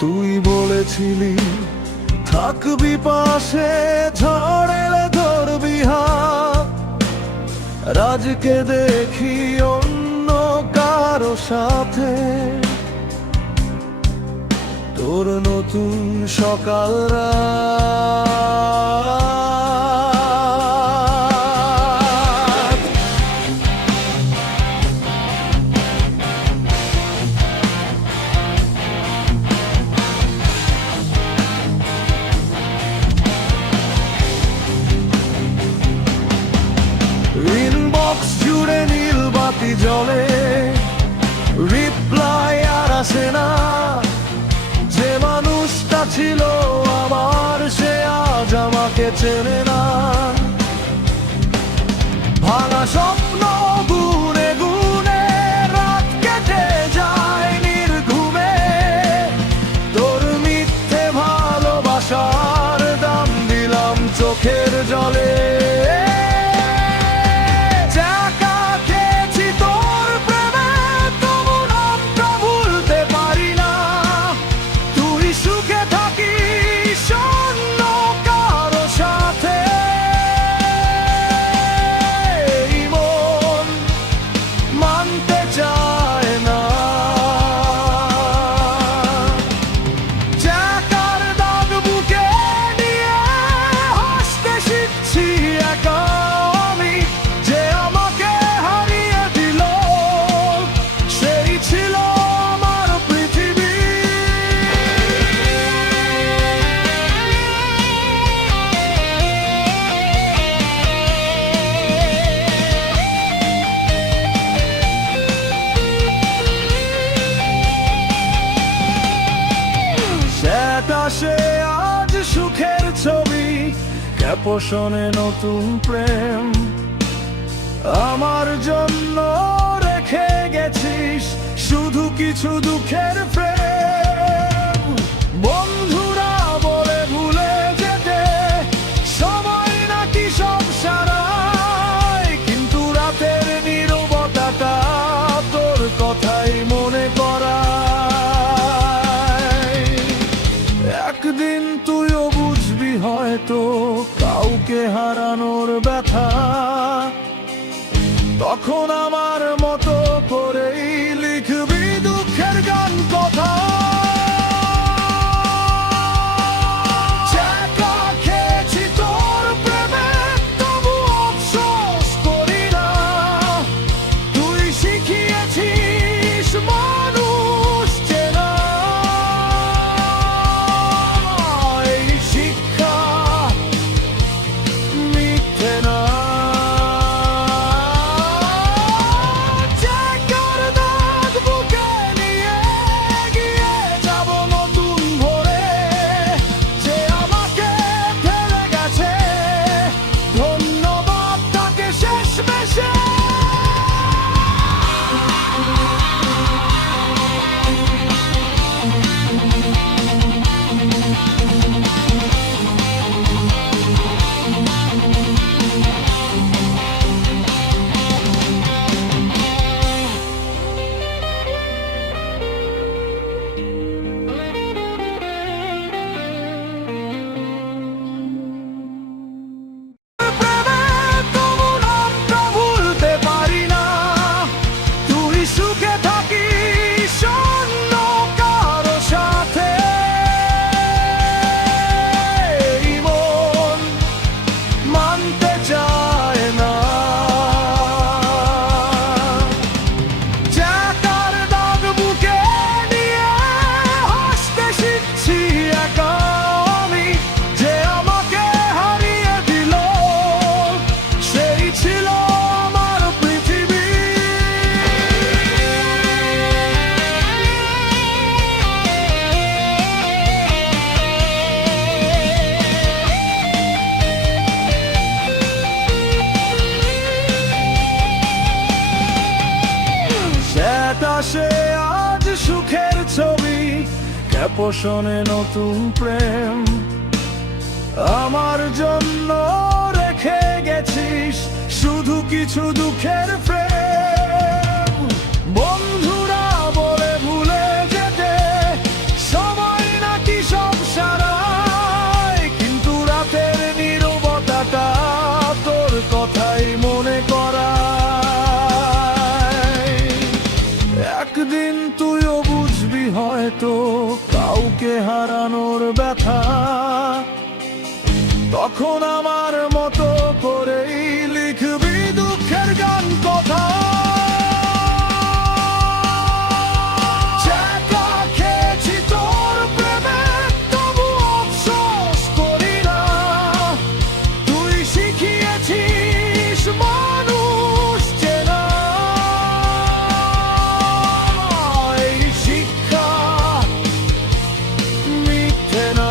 তুই বলেছিলি থাকবি পাশে, ঝড় এলে ধরবি হাত। আজকে দেখি অন্য কারো সাথে তোর নতুন সকালরা। ইনবক্স জুড়ে নীল বাতি জ্বলে, রিপ্লাই আর আসে না। যে মানুষটা ছিল আমার, সে আজ আমাকে চেনে না। ভাঙা স্বপ্ন গুনে গুনে রাত কেটে যায় নির্ঘুমে। তোর মিথ্যে ভালোবাসার দাম দিলাম চোখের জলে। সে আজ সুখের ছবি, ক্যাপশনে নতুন প্রেম। আমার জন্য রেখে গেছিস শুধু কিছু দুঃখের প্রেম। বন্ধুরা বলে ভুলে যেতে সময় নাকি সব সারায়, কিন্তু রাতের নীরবতাটা তোর কথাই মনে করা। একদিন তুইও বুঝবি হয়তো কাউকে হারানোর ব্যথা, তখন আমার মতো করেই লিখবি দুঃখের গান কথা। খেয়েছি তোর প্রেমে, তবু আফসোস করি না। তুই শিখিয়েছিস মানুষ চেনা, সে আজ সুখের ছবি, ক্যাপশনে নতুন প্রেম। আমার জন্য রেখে গেছিস শুধু কিছু দুঃখের প্রেম। বন্ধুরা বলে ভুলে যেতে সময় কাউকে হারানোর ব্যথা, তখন আমার মতো করেই লিখবি দুঃখের গান কথা। চাকা খেয়েছি তোর প্রেমে, তবু আফসোস করি না। তুই শিখিয়েছিস মানুষ চেনা, এই শিক্ষা মিথ্যে না।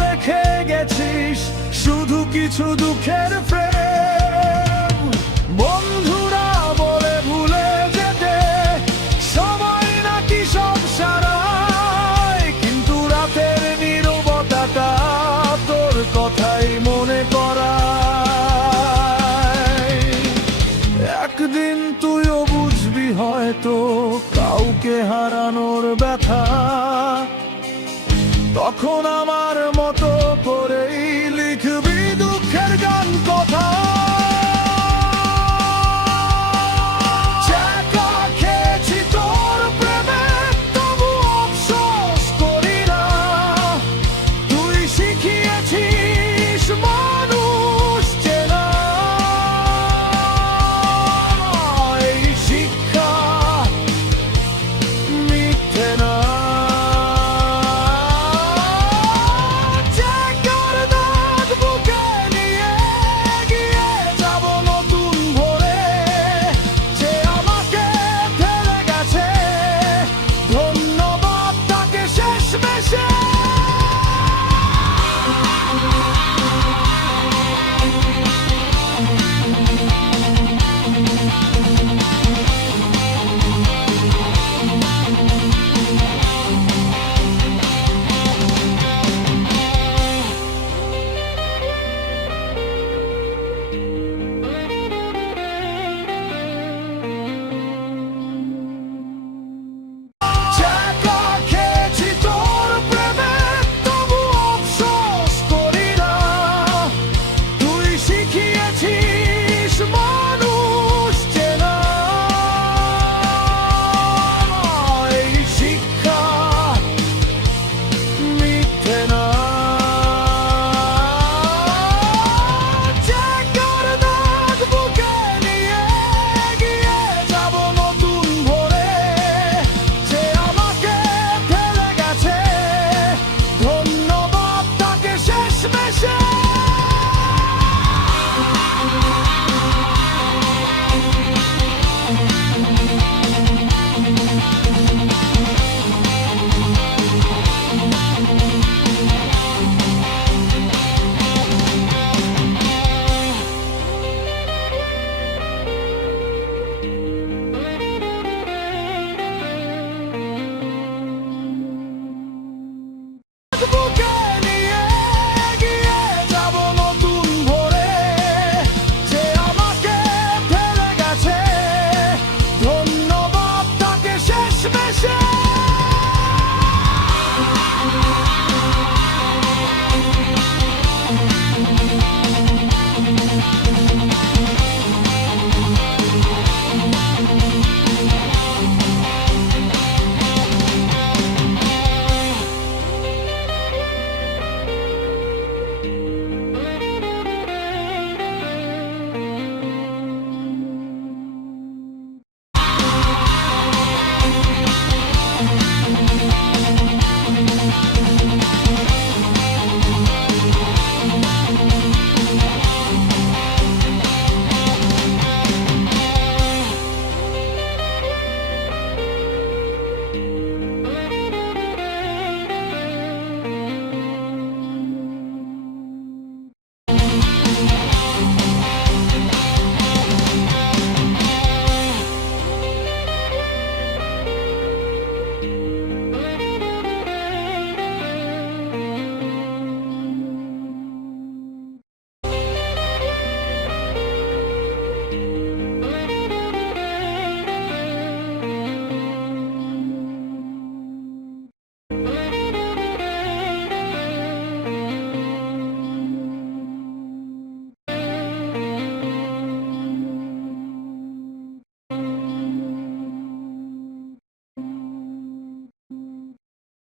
রেখে গেছিস শুধু কিছু দুঃখের প্রেম, বন্ধুরা বলে ভুলে যেতে সময় নাকি সব সারায়, কিন্তু রাতের নীরবতাটা তোর কথাই মনে করায়। একদিন তুইও বুঝবি হয়তো কাউকে হারানোর ব্যথা, তখন আমার